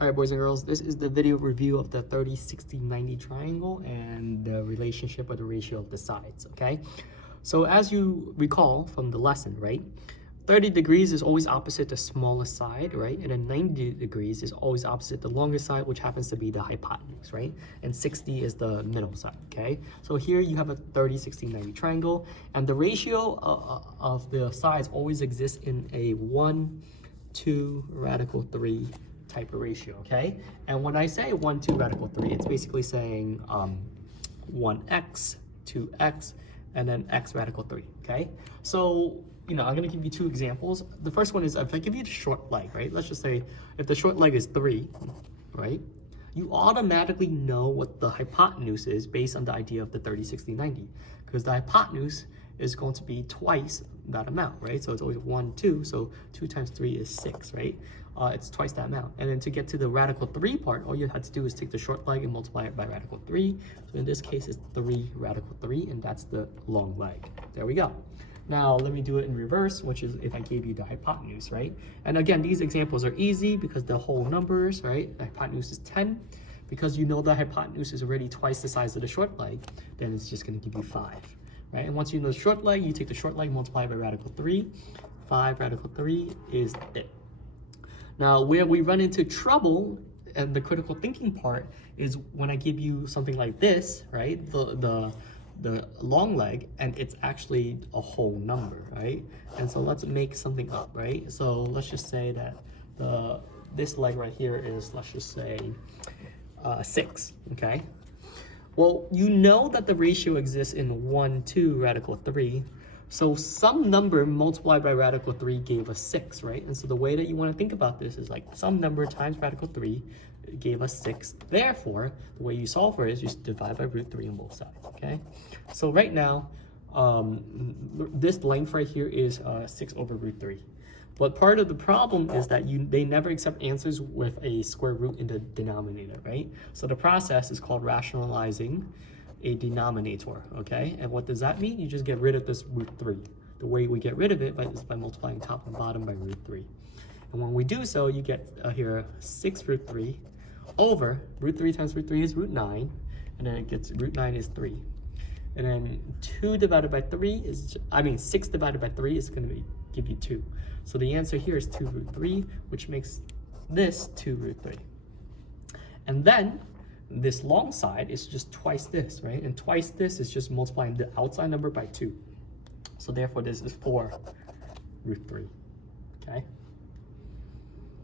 All right, boys and girls, this is the video review of the 30, 60, 90 triangle and the relationship or the ratio of the sides, okay? So as you recall from the lesson, right? 30 degrees is always opposite the smallest side, right? And then 90 degrees is always opposite the longest side, which happens to be the hypotenuse, right? And 60 is the middle side, okay? So here you have a 30, 60, 90 triangle, and the ratio of the sides always exists in a 1, 2, radical 3 type of ratio, okay? And when I say 1, 2, radical 3, it's basically saying 1x, 2x, and then x radical 3, okay? So, you know, I'm gonna give you two examples. The first one is if I give you the short leg, right? Let's just say if the short leg is 3, right? You automatically know what the hypotenuse is based on the idea of the 30, 60, 90, because the hypotenuse is going to be twice that amount, right? So it's always 1, 2, so 2 times 3 is 6, right? It's twice that amount. And then to get to the radical 3 part, all you had to do is take the short leg and multiply it by radical 3. So in this case, it's 3 radical 3, and that's the long leg. There we go. Now, let me do it in reverse, which is if I gave you the hypotenuse, right? And again, these examples are easy because the whole numbers, right? The hypotenuse is 10. Because you know the hypotenuse is already twice the size of the short leg, then it's just gonna give you 5, right? And once you know the short leg, you take the short leg, multiply by radical 3. 5 radical 3 is it. Now, where we run into trouble, and the critical thinking part, is when I give you something like this, right? The long leg, and it's actually a whole number, right? And so let's make something up, right? So let's just say that this leg right here is, let's just say, 6, okay? Well, you know that the ratio exists in 1, 2, radical 3. So some number multiplied by radical 3 gave us 6, right? And so the way that you want to think about this is like some number times radical 3 gave us 6. Therefore, the way you solve for it is just divide by root 3 on both sides, okay? So right now, this length right here is 6 over root 3. But part of the problem is that they never accept answers with a square root in the denominator, right? So the process is called rationalizing a denominator, okay? And what does that mean? You just get rid of this root 3. The way we get rid of it is by multiplying top and bottom by root 3. And when we do so, you get here 6 root 3 over root 3 times root 3 is root 9, and then it gets root 9 is 3. And then 2 divided by 3 is, 6 divided by 3 is going to give you 2. So the answer here is 2 root 3, which makes this 2 root 3. And then this long side is just twice this, right? And twice this is just multiplying the outside number by 2. So therefore, this is 4 root 3, okay?